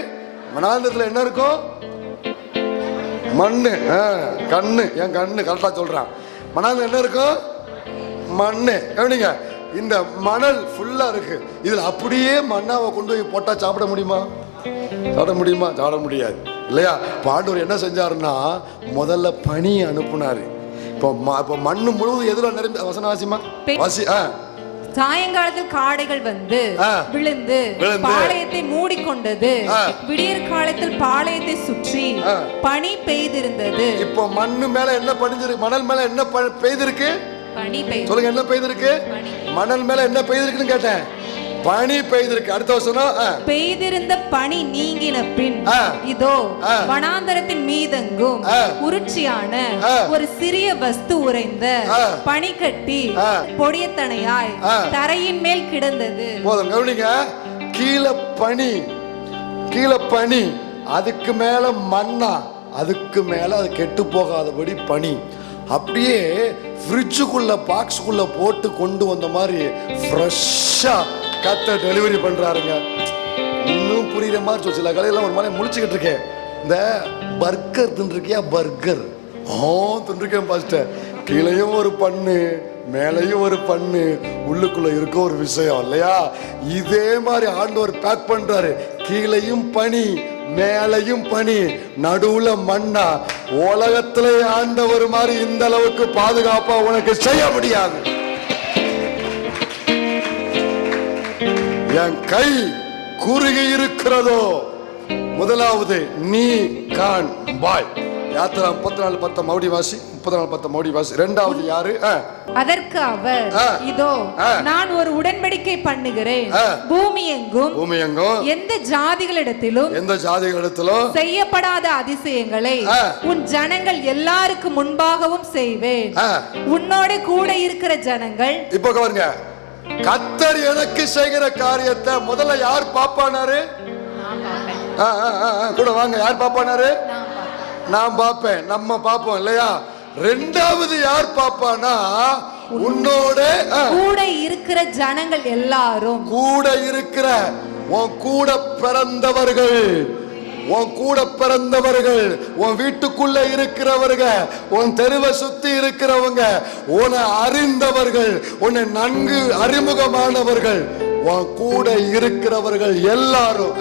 வனாந்தரத்துல என்ன இருக்கும்? மண்ணு. கண்ணு, என் கண்ணு கரெக்டா சொல்றான். வனாந்தரம் என்ன இருக்கும்? மண்ணு. கவனிங்க, இந்த மணல் ஃபுல்லா இருக்கு. இதுல அப்படியே மண்ணாவை கொண்டு போய் போட்டா சாப்பிட முடியுமா? சாப்பிட முடியுமா? சாப்பிட முடியாது இல்லையா? ஆண்டவர் என்ன செஞ்சாருன்னா முதல்ல பனி அனுப்புனாரு. இப்போ மண்ணு முழுவதும் எதுல நிரம்பி, வசன வாசிமா வாசி. சாயங்காலத்தில் காடைகள் வந்து விழுந்து பாளையத்தை மூடிக்கொண்டது. விடியற் காலத்தில் பாளையத்தை சுற்றி பனி பெய்திருந்தது. இப்போ மண்ணு மேல என்ன படிஞ்சிருக்கு? மணல் மேல என்ன பெய்திருக்கு? பனி பெய்து. சொல்லுங்க, என்ன பெய்திருக்கு? மணல் மேல என்ன பெய்திருக்குன்னு கேட்டேன். பனி பெய்திருக்கு. அடுத்த வசனம், பெய்திருந்த பனி நீங்கின பின் இதோ வனாந்தரத்தின் மீதெங்கும் உருட்சியான ஒரு சிறிய வஸ்து உறைந்த பனிக்கட்டி பொடியத்தனையாய் தரையின் மேல் கிடந்தது. போதும், கவனிங்க. கீழே பனி, கீழே பனி, அதுக்கு மேல மண்ணா, அதுக்கு மேல அது கெட்டு போகாதபடி பனி. அப்படியே ஃப்ரிட்ஜுக்குள்ள பாக்ஸுக்குள்ள போட்டு கொண்டு வந்த மாதிரி ஃப்ரெஷ்ஷா கத்த டெலிவரி பண்றாருங்க. இன்னும் புரியுற மாதிரி சில கடையெல்லாம் ஒரு மாதிரி முடிச்சுக்கிட்டு இருக்கேன். இந்த பர்கர் தின்றிருக்கியா? பர்கர் தின்றிருக்கேன் பாஸ்டர். கீழையும் ஒரு பண்ணு, மேலையும் ஒரு பண்ணு, உள்ளுக்குள்ள இருக்க ஒரு விஷயம் இல்லையா? இதே மாதிரி ஆண்டவர் பேக் பண்றாரு. கீழையும் பனி, மேலையும் பனி, நடுவுல மண்ணா. உலகத்துல ஆண்டவர் மாதிரி இந்த அளவுக்கு பாதுகாப்பா உனக்கு செய்ய முடியாது. என் கை குறுகி இருக்கிறதோ. முதலாவது நீ கான் பாய். யாத்திரா 34:10 மறுபடி வாசி. 34:10 மறுபடி வாசி. இரண்டாவது யாரு? அதற்கு அவர், இதோ நான் ஒரு உடன்படிக்கை பண்ணுகிறேன். பூமி எங்கும் எந்த ஜாதிகளிடத்திலும் செய்யப்படாத அதிசயங்களை உன் ஜனங்கள் எல்லாருக்கும் முன்பாகவும் செய்வேன். உன்னோட கூட இருக்கிற ஜனங்கள். இப்ப பாருங்க, கர்த்தர் எனக்கு செய்கிற காரியத்தை முதல்ல யார் பாப்பானாரு? கூட வாங்க, யார் பாப்பானாரு? நான் பாப்பேன், நம்ம பாப்போம் இல்லையா? ரெண்டாவது யார் பாப்பானா? உன்னோட கூட இருக்கிற ஜனங்கள் எல்லாரும். கூட இருக்கிற உன் கூட பிறந்தவர்கள், உன் கூட பிறந்தவர்கள், உன் வீட்டுக்குள்ள இருக்கிறவர்கள், உன் தெருவை சுத்தி இருக்கிறவங்க, உன்னை அறிந்தவர்கள், உன்னை நன்கு அறிமுகமானவர்கள், உன் கூட இருக்கிறவர்கள் எல்லாரும்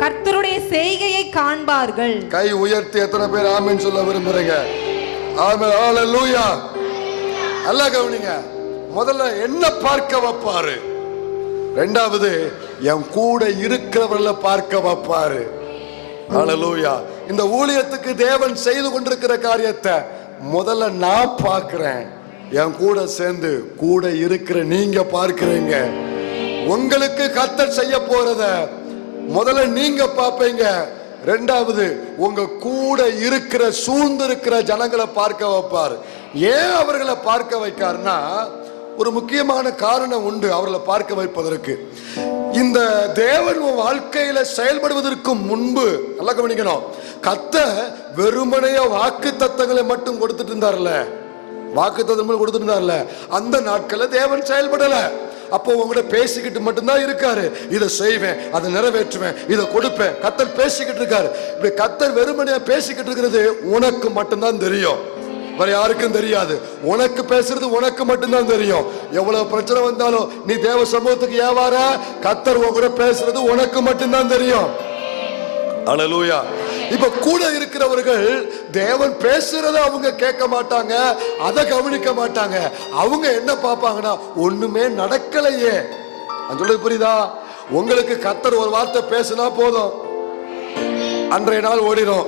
கர்த்தருடைய செய்கையை காண்பார்கள். கை உயர்த்தி எத்தனை பேர் ஆமென் சொல்ல விரும்புறீங்க? ஆமென், ஹalleluya. நல்லா கவனிங்க. முதல்ல என்ன பார்க்க வைப்பாரு? ரெண்டாவது என் கூட இருக்கிறவர்களை பார்க்க வைப்பாரு. ஹalleluya. இந்த ஊழியத்துக்கு தேவன் செய்து கொண்டிருக்கிற காரியத்தை முதல்ல நான் பார்க்கிறேன். என் கூட சேர்ந்து கூட இருக்கிற நீங்க பார்க்கிறீங்க. உங்களுக்கு கர்த்தர் செய்ய போறத முதல்ல நீங்க பார்ப்பீங்க. ரெண்டாவது உங்க கூட இருக்கிற சூழ்ந்து இருக்கிற ஜனங்களை பார்க்க வைப்பார். ஏன் அவர்களை பார்க்க வைக்காருன்னா ஒரு முக்கியமான காரணம் உண்டு அவர்களை பார்க்க வைப்பதற்கு. இந்த தேவன் வாழ்க்கையில செயல்படுவதற்கு முன்பு நல்லா கவனிக்கணும். கர்த்தர் வெறுமனைய வாக்கு தத்தங்களை மட்டும் கொடுத்துட்டு இருந்தார்ல, வாக்கு தத்தங்கள் கொடுத்துட்டு இருந்தார்ல, அந்த நாட்கள்ல தேவன் செயல்படல. அப்போ உங்ககிட்ட பேசிக்கிட்டு மட்டும்தான் இருக்காரு. இதை செய்வேன், அதை நிறைவேற்றுவேன், இதை கொடுப்பேன். கர்த்தர் பேசிக்கிட்டு இருக்காரு. இப்படி கர்த்தர் வெறுமனையா பேசிக்கிட்டு இருக்கிறது உனக்கு மட்டும்தான் தெரியும், வேற யாருக்கும் தெரியாது. உனக்கு பேசுறது உனக்கு மட்டும்தான் தெரியும். எவ்வளவு பிரச்சனை வந்தாலும் நீ தேவ சமூகத்துக்கு ஏவார, கர்த்தர் உங்ககிட்ட பேசுறது உனக்கு மட்டும்தான் தெரியும். ஹல்லேலூயா. இப்ப கூட இருக்கிறவர்கள் தேவன் பேசுறத அவங்க கேட்க மாட்டாங்க, அதை கவனிக்க மாட்டாங்க. அவங்க என்ன பார்ப்பாங்கன்னா ஒண்ணுமே நடக்கலையே. சொல்றது புரியுதா? உங்களுக்கு கர்த்தர் ஒரு வார்த்தை பேசினா போதும், அன்றைய நாள் ஓடிடும்,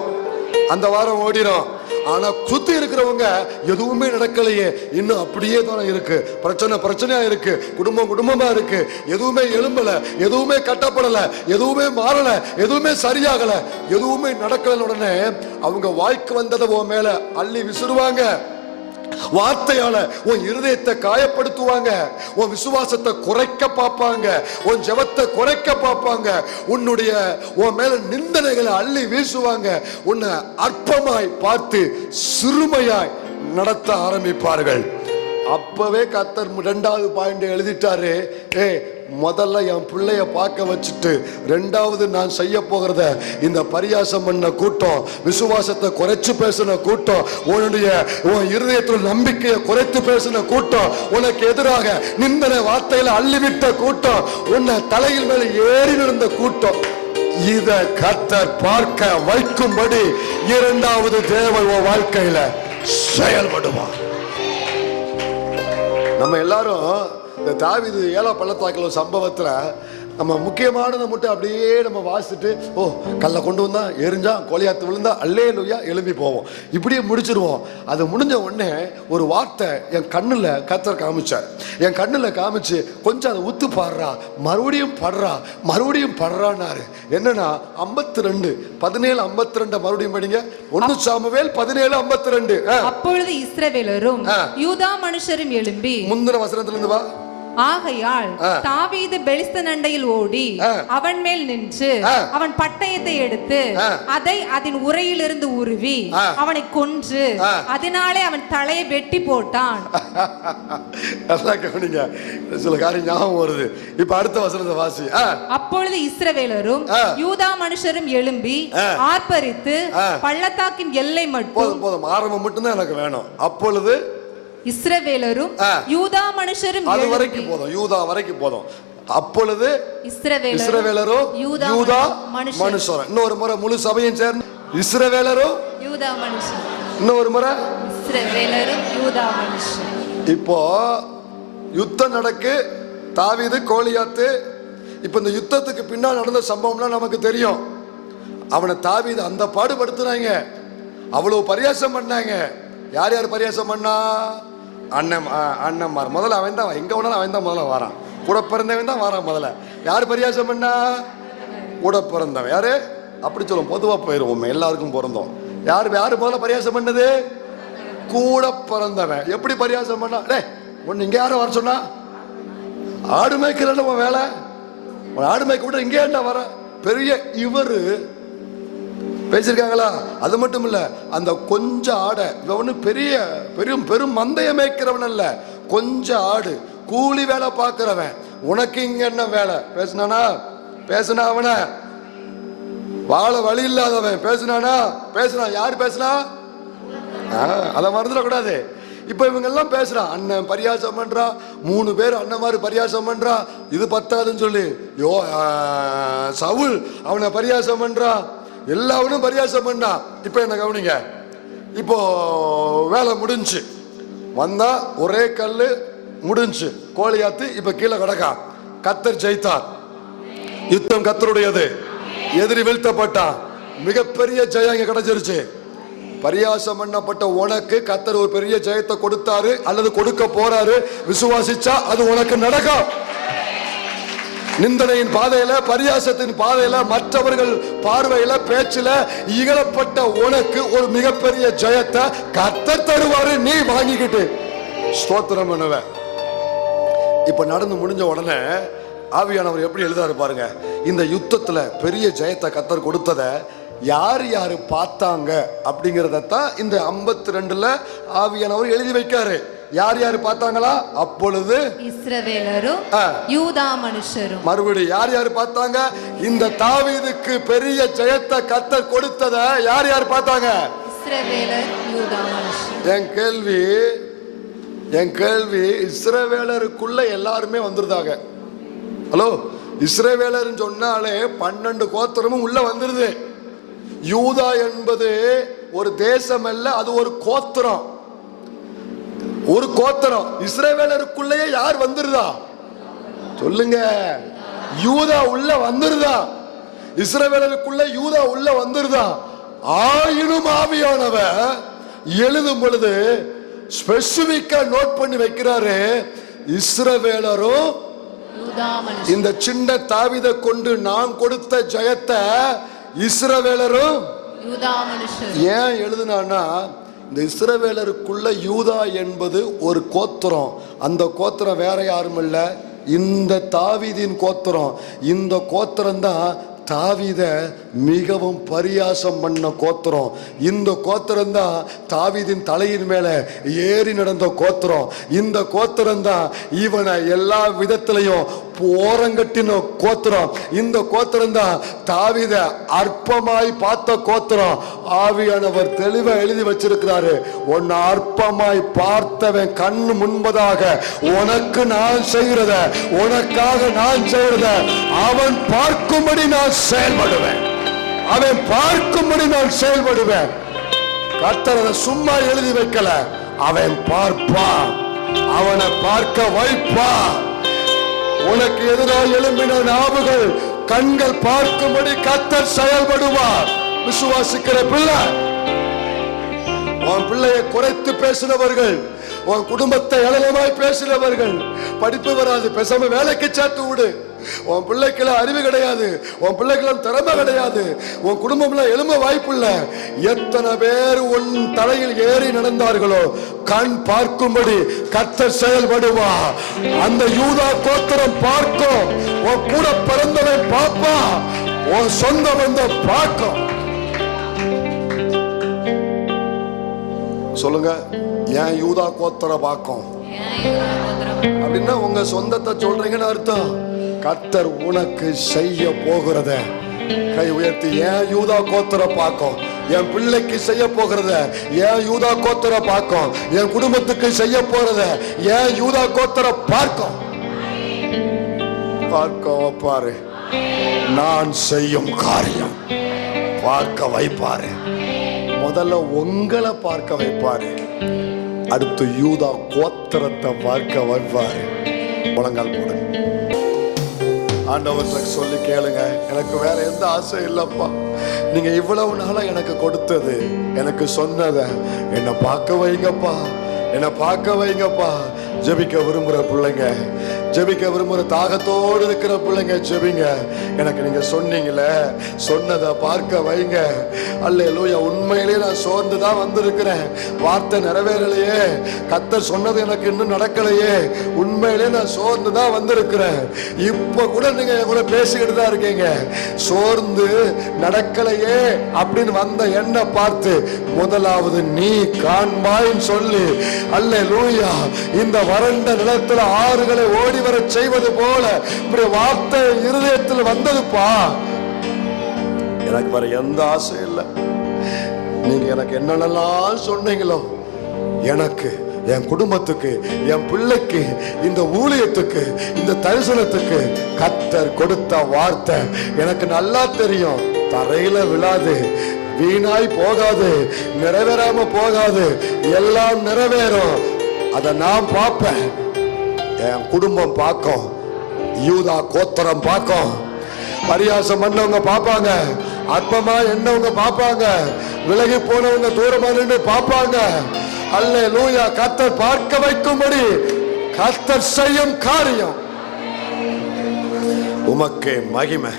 அந்த வாரம் ஓடிடும். ஆனா சுத்தி இருக்கிறவங்க எதுவுமே நடக்கலையே, இன்னும் அப்படியே தானே இருக்கு, பிரச்சனையா இருக்கு, குடும்பமா இருக்கு, எதுவுமே எழும்பல, எதுவுமே கட்டப்படல, எதுவுமே மாறல, எதுவுமே சரியாகல, எதுவுமே நடக்கல. உடனே அவங்க வாய்க்கு வந்ததை உன் மேல அள்ளி விசிறுவாங்க. வார்த்தையால உன் இருதயத்தை காயப்படுத்துவாங்க, உன் விசுவாசத்தை குறைக்க பார்ப்பாங்க, உன் ஜெபத்தை குறைக்க பார்ப்பாங்க, உன் மேல நிந்தனைகளை அள்ளி வீசுவாங்க, உன்னை அற்பமாய் பார்த்து சிறுமையாய் நடத்த ஆரம்பிப்பார்கள். அப்பவே கர்த்தர் 2வது பாயிண்ட் எழுதிட்டாரு. முதல்ல என் பிள்ளைய பார்க்க வச்சுட்டு 2வது நான் செய்ய போகிறத இந்த பரியாசம் பண்ண கூட்டம், விசுவாசத்தை குறைச்சு பேசின கூட்டம், உன் இருதயத்தில் நம்பிக்கையை குறைத்து பேசின கூட்டம், உனக்கு எதிராக நிந்தனை வார்த்தையில அள்ளிவிட்ட கூட்டம், உன்னை தலையில் மேல ஏறி நின்ற கூட்டம், இத கர்த்தர் பார்க்க வைக்கும்படி 2வது தேவன் உன் வாழ்க்கையில செயல்படுவார். நம்ம எல்லாரும் இந்த தாவீது ஏலா பள்ளத்தாக்குல சம்பவத்துல நம்ம முக்கியமானதை மட்டும் அப்படியே நம்ம வாசிச்சுட்டு, ஓ கல்லை கொண்டு வந்தா எரிஞ்சா கோலியாத்து விழுந்தா அல்லேலூயா எழும்பி போவோம், இப்படியே முடிச்சிருவோம். அது முடிஞ்ச உடனே ஒரு வார்த்தை என் கண்ணுல கர்த்தர் காமிச்சார். என் கண்ணுல காமிச்சு கொஞ்சம் அதை உத்து பாடுறா, மறுபடியும் படுறான்னாரு. என்னன்னா 52 17 52 மறுபடியும் படிங்க. 1 சாமுவேல் 17 52. அப்பொழுது இஸ்ரவேலரும் யூதா மனுஷரும் எழும்பி, முந்தின வசனத்துல இருந்து வா. ஆகையால் தாவீது பெலிஸ்தன் அண்டையில் ஓடி அவன் மேல் நின்று அவன் பட்டயத்தை எடுத்து அதை அதன் உரையிலிருந்து உருவி அவனை கொன்று அதனாலே அவன் தலையை வெட்டி போட்டான். சில காரியம் ஞாபகம் வருது. இப்ப அடுத்த வசனத்தை வாசி. அப்பொழுது இஸ்ரவேலரும் யூதா மனுஷரும் எழும்பி ஆர்ப்பரித்து பள்ளத்தாக்கின் எல்லை மட்டும், போதும் ஆரம்பம் மட்டும்தான் எனக்கு வேணும். அப்பொழுது இஸ்ரவேலரும் யூதா மனுஷரும், அது வரைக்கும் போதும், யூதா வரைக்கும் போதும். அப்பொழுது இஸ்ரவேலரும் யூதா மனுஷரும். இன்னொரு முறை முழு சபையும் சேர்ந்து இஸ்ரவேலரும் யூதா மனுஷரும். இன்னொரு முறை இஸ்ரவேலரும் யூதா மனுஷரும். இப்போ யுத்தம் நடக்கு, தாவீது கோலியாத்து. இப்ப இந்த யுத்தத்துக்கு பின்னால் நடந்த சம்பவம்லாம் நமக்கு தெரியும். அவனை தாவீது அந்த பாடுபடுத்துனாங்க, அவ்வளவு பரியாசம் பண்ணாங்க. யார் யார் பரியாசம் பண்ணா? அண்ணன்மார். முதல்ல அவன் தான், எங்க வேணாலும் அவன் தான் முதல்ல வரான். கூட பிறந்தவன் தான் வரான் முதல்ல. யார் பரியாசம் பண்ணா? கூட பிறந்தவன். யாரு? அப்படி சொல்லுவோம், பொதுவா போயிருவோம், எல்லாருக்கும் பிறந்தோம். யாரு முதல்ல பரியாசம் பண்ணது? கூட பிறந்தவன். எப்படி பரியாசம் பண்ணா? ஒன்னு இங்க யாரும் வர சொன்னா? ஆடு மேய்க்கிறல்ல உன் வேலை, ஆடு மேய்க்க விட இங்கே என்ன வர? பெரிய இவரு பேசிருக்காங்களா? அது மட்டும் இல்ல, அந்த கொஞ்ச ஆடை இவனு பெரும் மந்தைய மேய்க்கிறவன் அல்ல, கொஞ்ச ஆடு கூலி வேலை பார்க்கிறவன். உனக்கு இங்க என்ன வேலை? பேசினா அவன வாழ வழி இல்லாதவன் பேசினா யாரு பேசினா? அதை மறந்துடக்கூடாது. இப்ப இவங்க எல்லாம் பேசுறான், அண்ணன் பரியாசம் பண்றா, 3 பேர் அண்ணன் மாதிரி பரியாசம் பண்றா, இது பத்தாதுன்னு சொல்லி சவுல் அவனை பரியாசம் பண்றா, எல்லாவனும் பரியாசம் பண்ணா. இப்ப என்ன கவனிங்க, இப்போ வேலை முடிஞ்சு வந்தா ஒரே கல்லு முடிஞ்சு கோலியாத்து இப்ப கீழே கிடக்கா. கர்த்தர் ஜெயித்தார், யுத்தம் கர்த்தருடையது, எதிரி வீழ்த்தப்பட்டான், மிகப்பெரிய ஜெயம் இங்க கிடைச்சிருச்சு. பரியாசம் பண்ணப்பட்ட உனக்கு கர்த்தர் ஒரு பெரிய ஜெயத்தை கொடுத்தாரு அல்லது கொடுக்க போறாரு. விசுவாசிச்சா அது உனக்கு நடக்கும். நிந்தனையின் பாதையில, பரியாசத்தின் பாதையில, மற்றவர்கள் பார்வையில, பேச்சில இகழப்பட்ட உனக்கு ஒரு மிகப்பெரிய ஜெயத்தை கர்த்தர் தருவாரு. நீ வாங்கிக்கிட்டு ஸ்தோத்திரம் பண்ணுவ. இப்ப நடந்து முடிஞ்ச உடனே ஆவியானவர் எப்படி எழுதாரு பாருங்க. இந்த யுத்தத்துல பெரிய ஜெயத்தை கர்த்தர் கொடுத்தத யார் யாரு பார்த்தாங்க அப்படிங்கறதான் இந்த 52ல ஆவியானவர் எழுதி வைக்காரு. யார் யாரு பார்த்தாங்களா? அப்பொழுது இஸ்ரவேலரும் யூதா மனுஷரும். மறுபடியும் யார் யாரு பார்த்தாங்க? இந்த தாவீதுக்கு பெரிய ஜெயத்தை கர்த்தர் கொடுத்தத யார் யார் பார்த்தாங்க? இஸ்ரவேலர், யூதா மனுஷர். என் கேள்வி இஸ்ரவேலருக்குள்ள எல்லாருமே வந்துருந்தாங்க. ஹலோ, இஸ்ரவேலர் சொன்னாலே 12 கோத்திரமும் உள்ள வந்துருது. யூதா என்பது ஒரு தேசம் அல்ல, அது ஒரு கோத்திரம். ஒரு கோத்திரம். இஸ்ரவேலருக்குள்ளேயே யார் வந்துருதா? சொல்லுங்க, யூதா உள்ள வந்துருதா? இஸ்ரவேலருக்குள்ள யூதா உள்ள வந்துருதா? ஆயினும் ஆவியானவர் எழுதும் பொழுது ஸ்பெசிபிக்கா நோட் பண்ணி வைக்கிறாரு, இஸ்ரவேலரும் இந்த சின்ன தாவீதை கொண்டு நான் கொடுத்த ஜெயத்தை இஸ்ரவேலரும் யூதா மனுஷரும். ஏன் எழுதுனான்னா, இந்த இஸ்ரவேலருக்குள்ள யூதா என்பது ஒரு கோத்திரம். அந்த கோத்திரம் வேற யாரும் இல்ல, இந்த தாவீதின் கோத்திரம். இந்த கோத்திரம் தான் தாவீத மிகவும் பரியாசம் பண்ண கோத்திரம். இந்த கோத்திரம் தான் தாவீதின் தலையின் மேல ஏறி நடந்த கோத்திரம். இந்த கோத்திரம் தான் இவனை எல்லா விதத்திலையும் போரங்கட்டின கோத்திரம். இந்த கோத்திரம் தான் தாவீத அற்பமாய் பார்த்த கோத்திரம். ஆவியானவர் தெளிவா எழுதி வச்சிருக்கிறாரு, உன்னை அற்பமாய் பார்த்தவன் கண்ணு முன்பதாக உனக்கு நான் செய்கிறத, உனக்காக நான் செய்கிறத அவன் பார்க்கும்படி நான் செயல்படுவேன். அவன் பார்க்கும்படி நான் செயல்படுவேன். கர்த்தர் அதை சும்மா எழுதி வைக்கல, அவன் பார்ப்பான், அவனை பார்க்க வைப்பான். உனக்கு எதிராக எழும்பின நாவுகள் கண்கள் பார்க்கும்படி கர்த்தர் செயல்படுவார். விசுவாசிக்கிற பிள்ளை, உன் பிள்ளையை குறைத்து பேசினவர்கள், உன் குடும்பத்தை ஏளனமாய் பேசினவர்கள், படிப்பு வராது பேசாம வேலைக்கு சேர்த்து விடு, உன் பிள்ளைக்கெல்லாம் அறிவு கிடையாது, உன் பிள்ளைக்கெல்லாம் திறமை கிடையாது, உன் குடும்பம்லாம் எழும்ப வாய்ப்பு இல்லை, எத்தனை பேர் உன் தலையில் ஏறி நடந்தார்களோ கண் பார்க்கும்படி கர்த்தர் செயல்படுவா. அந்த யூதா கோத்திரம் பார்க்கும், உன் கூட பிறந்தவன் பாப்பா, உன் சொந்த பந்தம் பார்க்கும். சொல்லுங்க, ஏன் யூதா கோத்திர பார்க்கும் அப்படின்னா உங்க சொந்தத்தை சொல்றீங்கன்னு அர்த்தம். கர்த்தர் உனக்கு செய்ய போகிறத கை உயர்த்தி, ஏன் யூதா கோத்திர பார்க்கும், என் பிள்ளைக்கு செய்ய போகிறத ஏன் யூதா கோத்திர பார்க்கும், என் குடும்பத்துக்கு செய்ய போறத ஏன் யூதா கோத்திர பார்க்கும். பார்க்க வைப்பாரு, நான் செய்யும் காரியம் பார்க்க வைப்பாரு. முதல்ல உங்களை பார்க்க வைப்பாரு, அடுத்து யூதா கோத்திரத்தை பார்க்க வைப்பாரு. முழங்கால் போடுங்க, ஆண்டவர்கிட்ட சொல்லி கேளுங்க, எனக்கு வேற எந்த ஆசை இல்லப்பா, நீங்க இவ்வளவு நாளா எனக்கு கொடுத்தது, எனக்கு சொன்னத என்னை பார்க்க வைங்கப்பா, என்னை பார்க்க வைங்கப்பா. ஜெபிக்க விரும்புற பிள்ளைங்க, ஜெபிக்க விரும்புற தாகத்தோடு இருக்கிற பிள்ளைங்க ஜெபிங்க. எனக்கு நீங்க சொன்னீங்களே, சொன்னதை பார்க்க வைங்க. அல்லேலூயா. உண்மையிலேயே நான் சோர்ந்து தான் வந்திருக்கிறேன், வார்த்தை நிறைவேறலையே, கர்த்தர் சொன்னது எனக்கு இன்னும் நடக்கலையே, உண்மையிலேயே நான் சோர்ந்து தான் வந்திருக்கிறேன். இப்ப கூட நீங்க என் கூட பேசிக்கிட்டு தான் இருக்கீங்க, சோர்ந்து நடக்கலையே அப்படின்னு வந்த என்ன பார்த்து முதலாவது நீ காண்பாய்ன்னு சொல்லி, அல்லேலூயா, இந்த வறண்ட நிலத்துல ஆறுகளை ஓடி வர செய்வது போல இப்படி வார்த்தை இருதயத்தில் வந்ததுப்பா. எனக்கு வேற எந்த ஆசை இல்லை. நீங்க எனக்கு என்னென்னலாம் சொன்னீங்களோ, எனக்கு, என் குடும்பத்துக்கு, என் பிள்ளைக்கு, இந்த ஊழியத்துக்கு, இந்த தரிசனத்துக்கு கர்த்தர் கொடுத்த வார்த்தை எனக்கு நல்லா தெரியும். தரையில விழாது, வீணாய் போகாது, நிறைவேறாம போகாது, எல்லாம் நிறைவேறும். அதை நான் பார்ப்பேன், என் குடும்பம் பார்க்கும், யூதா கோத்திரம் பார்க்கும், பரியாசம் பண்ணவங்க பார்ப்பாங்க, அற்பமா என்னவங்க பார்ப்பாங்க, விலகி போனவங்க தூரமா நின்று பார்ப்பாங்க. அல்லேலூயா. கர்த்தர் பார்க்க வைக்கும்படி கர்த்தர் செய்யும் காரியம் உமக்கே மகிமை.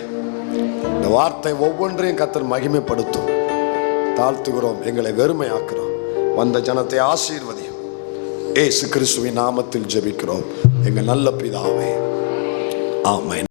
இந்த வார்த்தை ஒவ்வொன்றையும் கர்த்தர் மகிமைப்படுத்தும். தாழ்த்துகிறோம், எங்களை வெறுமையாக்குறோம். வந்த ஜனத்தை ஆசீர்வதியும். இயேசு கிறிஸ்துவின் நாமத்தில் ஜெபிக்கிறோம் எங்கள் நல்ல பிதாவே, ஆமென்.